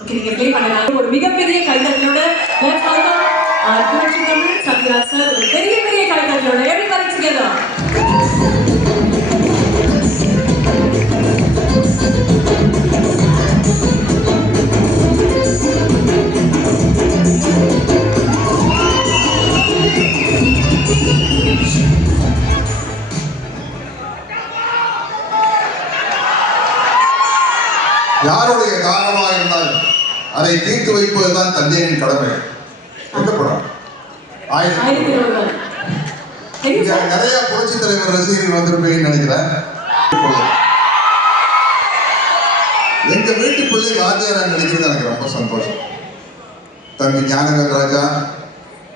Okay, நீங்க play பண்ணலாம். ஒரு மிகப்பெரிய கைதட்டலோட லெட்ஸ் வெல்கம் புரட்சி தமிழ் சத்யராஜ் சார். ஒரு பெரிய கைதட்டலோட everybody together. யாருடைய காரணமாக இருந்தாலும் அதை தீர்த்து வைப்பதுதான் தந்தையின் கடமை. எந்த படம்? நிறைய புரட்சி தலைவர் ரசிகர்கள் வந்திருப்பீங்கன்னு நினைக்கிறேன். எங்க வீட்டு பிள்ளை வாத்தியாரா நடிக்கிறது எனக்கு ரொம்ப சந்தோஷம். தம்பி ஞானவேல் ராஜா,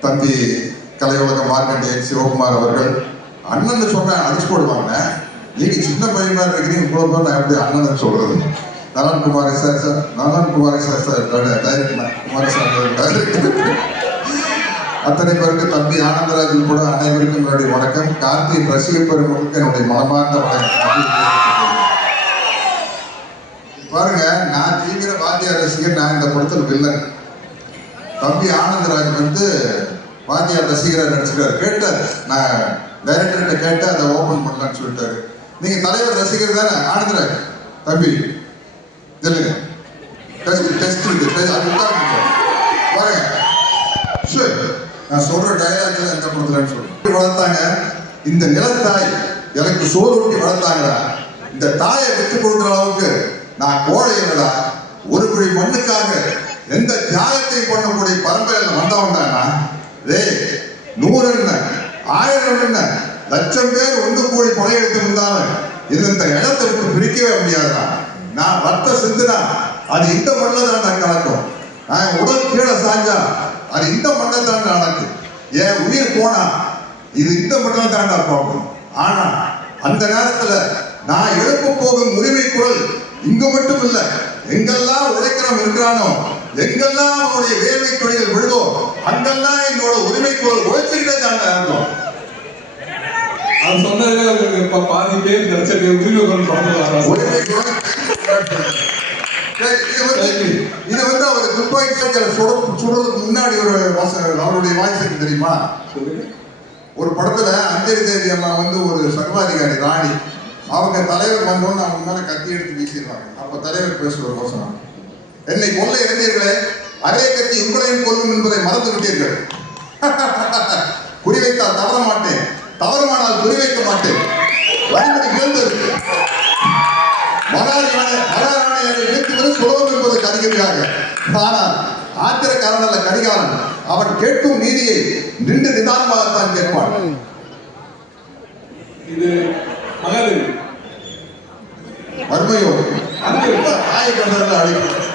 தம்பி கலையுலக மார்க்கண்டேயன் சிவகுமார் அவர்கள் அண்ணன் சொன்ன அடிச்சு போடுவாங்க. நீங்க சின்ன பையனா இருக்கிறீங்க, இவ்வளவு நான் எப்படி அண்ணன் சொல்றது? நலன் குமாரி சார் அத்தனை பேருக்கு, தம்பி ஆனந்தராஜ் உட்பட அனைவருக்கும் என்னுடைய வணக்கம். கார்த்திகை ரசிக பெருமக்களுக்கு என்னுடைய மனமார்ந்த வணக்கம். பாருங்க, நான் தீவிர வாத்தியார் ரசிகர். நான் இந்த படத்தில் வில்லன். தம்பி ஆனந்தராஜ் வந்து வாத்தியார் ரசிகராக நடிச்சிருக்காரு. கேட்டார், நான் டைரக்டர்கிட்ட கேட்டு அதை ஓபன் பண்ணலான்னு சொல்லிட்டாரு. நீங்க தலைவர் ரசிகர் தானே ஆனந்தராஜ்? தம்பி சொல்லுங்க, நான் சொல்ற டயலாக் எந்த படத்துலன்னு சொல்றேன். வளர்த்தாங்க இந்த நிலத்தாய், எனக்கு சோறு ஊட்டி வளர்த்தாங்கடா. இந்த தாயை விட்டு கொடுக்குற அளவுக்கு நான் கோழை இல்லடா. ஒரு குழி மண்ணுக்காக எந்த தியாகத்தை பண்ணக்கூடிய பரம்பரையில் வந்தவன்டானா. ரே 100 என்ன 1000 என்ன லட்சம் பேர் ஒன்று கூடி படையெடுத்து இருந்தாலும் இந்த இடத்தை விட்டு பிரிக்கவே முடியாதுடா. நான் ரத்த சிந்துனா அது இந்த மண்ணில் தான் நான் கலக்கும். நான் உடல் கீழே சாஞ்சா அது இந்த மண்ணை தான் நடக்கும். என் உயிர் போனா இது இந்த மண்ணில் தான் பார்க்கணும். ஆனா அந்த நேரத்துல நான் எழுப்ப போகும் உரிமை குரல் இங்க மட்டும் இல்லை, எங்கெல்லாம் உழைக்கிறவன் இருக்கிறானோ, எங்கெல்லாம் அவனுடைய வேலை தொழில்கள் விழுதோ, அங்கெல்லாம் என்னோட உரிமை குரல் உழைச்சுக்கிட்டே தான் இருக்கும். அது சொன்னதுல உங்களுக்கு பாதி பேர் கிடைச்சிருக்கு. உரிமை குரல் உரிமை குரல் இது வந்து அவர் துப்பாக்கி சுடுறதுக்கு முன்னாடி ஒரு அவருடைய வாய்ஸ் தெரியுமா? ஒரு படத்துல அஞ்சலி தேவி அம்மா வந்து ஒரு சர்வாதிகாரி ராணி, அவங்க தலைவர் வந்தோன்னு அவங்க மேல கத்தி எடுத்து வீசிடுறாங்க. அப்ப தலைவர் பேசுற யோசனம், என்னை கொல்ல இறந்தீர்களே, அதே கத்தி உங்களையும் கொல்லும் என்பதை மறந்து விட்டீர்கள். குறிவைத்தால் தவற மாட்டேன், தவறுமானால் குறிவைக்க மாட்டேன். வழிமுறை இழந்தது மகாராணியை வீழ்த்துவது சுலபம் என்பதற்கு அதிகமாக. ஆனால் ஆத்திரக்காரன் அல்ல கரிகாலன். அவன் கேட்கும் நீதியை நின்று நிதானமாகத்தான் கேட்பான். இது மகாதேவி வறுமையோடு அழைப்பு